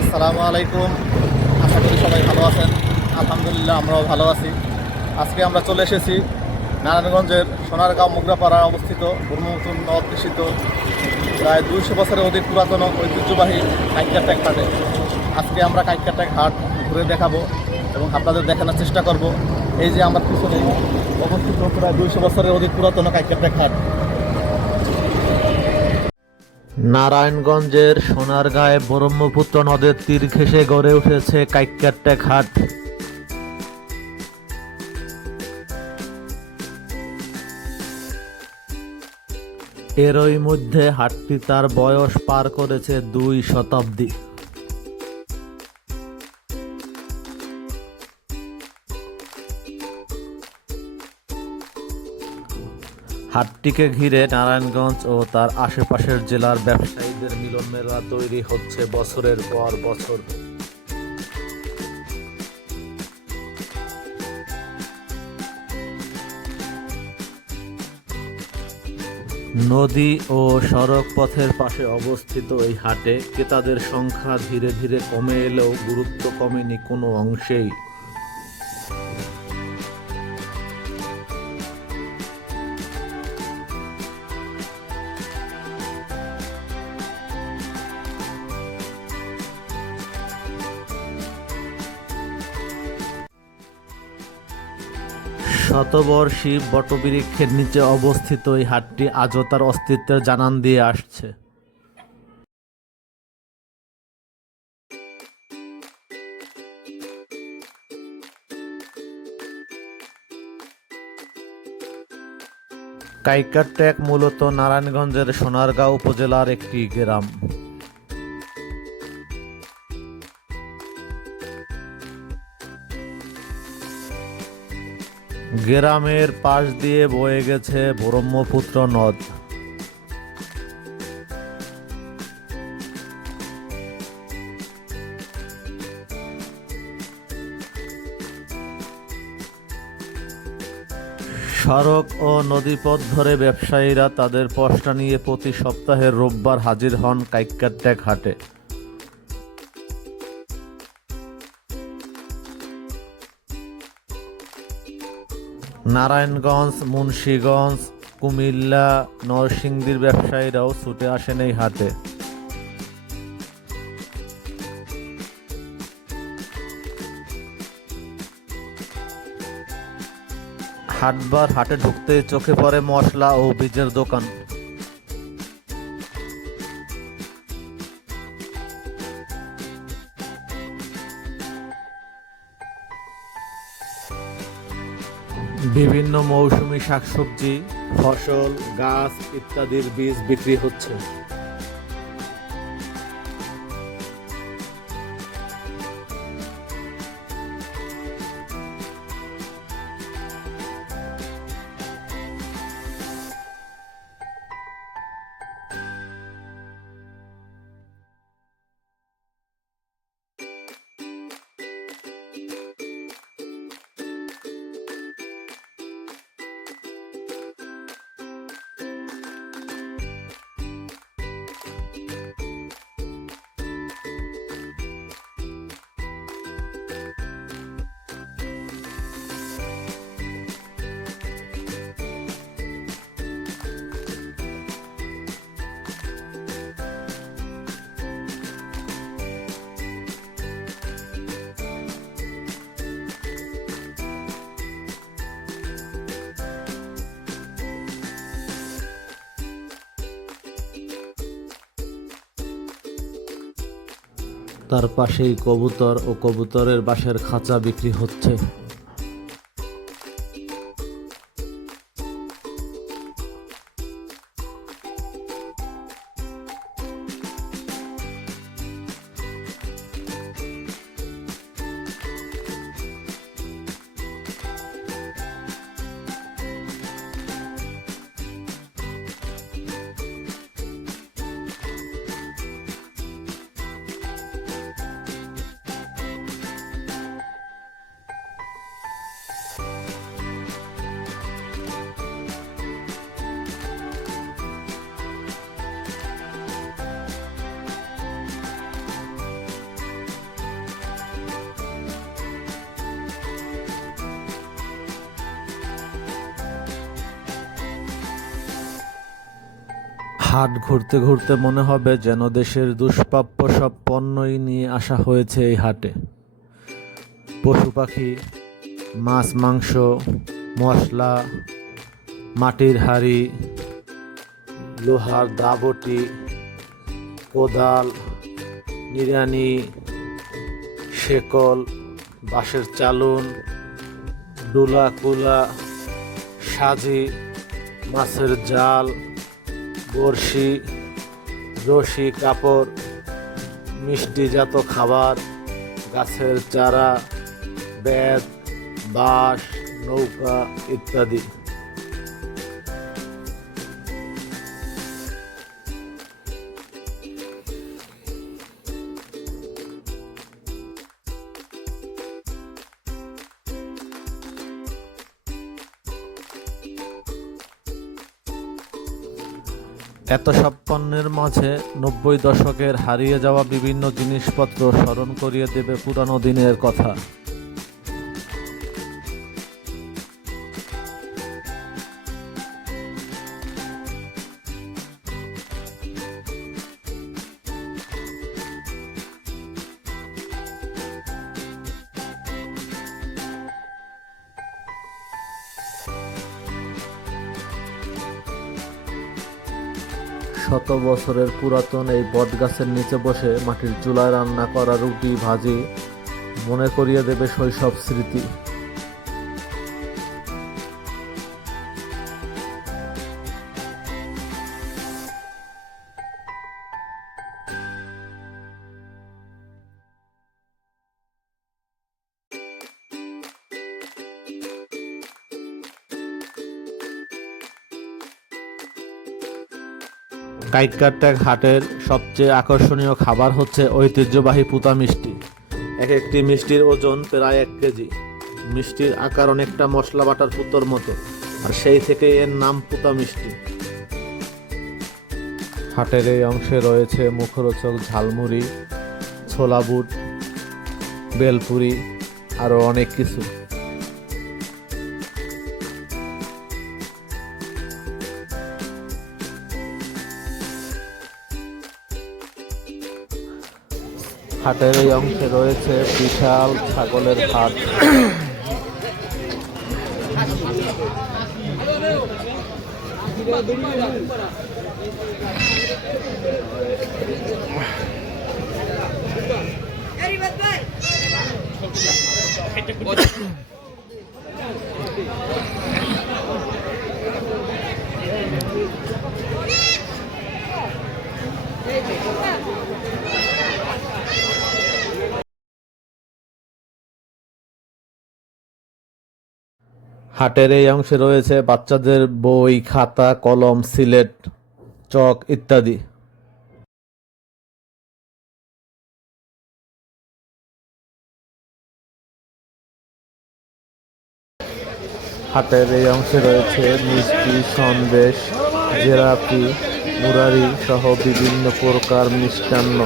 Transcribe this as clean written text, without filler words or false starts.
আসসালামু আলাইকুম। আশা করি সবাই ভালো আছেন। আলহামদুলিল্লাহ আমরাও ভালো আছি। আজকে আমরা চলে এসেছি নারায়ণগঞ্জের সোনারগাঁও মোগরাপাড়ায় অবস্থিত ব্রহ্মপুত্র নদ দূষিত প্রায় 200 বছরের অধিক পুরাতন ঐতিহ্যবাহী কাইক্কারটেক হাটে। আজকে আমরা কাইক্কারটেক হাট ঘুরে দেখাবো এবং আপনাদের দেখানোর চেষ্টা করব। এই যে আমার পিছনে অবস্থিত প্রায় 200 বছরের অধিক পুরাতন কাইক্কারটেক হাট। নারায়ণগঞ্জের সোনারগাঁয়ে ব্রহ্মপুত্র নদের তীর ঘেঁষে গড়ে উঠেছে কাইক্কারটেক হাট। এরই মধ্যে হাটটি তার বয়স পার করেছে 2 শতাব্দী। হাটটিকে ঘিরে নারায়ণগঞ্জ ও তার আশেপাশের জেলার ব্যবসায়ীদের মিলন মেলা তৈরি হচ্ছে বছরের পর বছর। নদী ও সড়ক পথের পাশে অবস্থিত এই হাটে ক্রেতাদের সংখ্যা ধীরে ধীরে কমে এলেও গুরুত্ব কমেনি কোনো অংশেই। শতবর্ষী বটবৃক্ষের নিচে অবস্থিত এই হাটটি আজও তার অস্তিত্বের জানান দিয়ে আসছে। কাইক্কারটেক মূলত নারায়ণগঞ্জের সোনারগাঁও উপজেলার একটি গ্রাম। গ্রামের পাশ দিয়ে বয়ে গেছে ব্রহ্মপুত্র নদ। সড়ক ও নদীপথ ধরে ব্যবসায়ীরা তাদের পসরা নিয়ে প্রতি সপ্তাহের রোববার হাজির হন কাইক্কারটেক হাটে। নারায়ণগঞ্জ, মুন্সিগঞ্জ, কুমিল্লা, নরসিংদীর ব্যবসায়ীরাও ছুটে আসেন এই হাটে। হাটবার হাটে ঢুকতেই চোখে পড়ে মশলা ও বীজের দোকান। বিভিন্ন মৌসুমী শাকসবজি, ফসল, গাছ ইত্যাদির বীজ বিক্রি হচ্ছে। তার পাশেই কবুতর ও কবুতরের বাসার খাঁচা বিক্রি হচ্ছে। হাট ঘুরতে ঘুরতে মনে হবে যেন দেশের দুষ্প্রাপ্য সব পণ্যই নিয়ে আসা হয়েছে এই হাটে। পশু পাখি, মাছ মাংস, মশলা, মাটির হাঁড়ি, লোহার দাবটি, কোদাল, নিড়ানি, শেকল, বাঁশের চালুন, ডুলা কুলা, সাজি, মাছের জাল, বড়শি, রশি, কাপড়, মিষ্টিজাত খাবার, গাছের চারা, বেত, বাঁশ, নৌকা ইত্যাদি। এত সব পণ্যের মাঝে 90 দশকের হারিয়ে যাওয়া বিভিন্ন জিনিসপত্র স্মরণ করিয়ে দেবে পুরানো দিনের কথা। শত বছরের পুরাতন এই বটগাছের নিচে বসে মাটির চুলায় রান্না করা রুটি ভাজি মনে করিয়ে দেবে শৈশব স্মৃতি। কাইটকাট্যাক হাটের সবচেয়ে আকর্ষণীয় খাবার হচ্ছে ঐতিহ্যবাহী পুতা মিষ্টি। এক একটি মিষ্টির ওজন প্রায় 1 কেজি। মিষ্টির আকার অনেকটা মশলা বাটার পুতোর মতো, আর সেই থেকে এর নাম পুতা মিষ্টি। হাটের এই অংশে রয়েছে মুখরোচক ঝালমুড়ি, ছোলা বুট, বেলপুরি, আরও অনেক কিছু। হাটের এই অংশে রয়েছে বিশাল ছাগলের হাট। হাটের এই অংশে রয়েছে বাচ্চাদের বই, খাতা, কলম, সিলেট, চক ইত্যাদি। হাটের এই অংশে রয়েছে মিষ্টি, সন্দেশ, জিলাপি, মুরারি সহ বিভিন্ন প্রকার মিষ্টান্ন।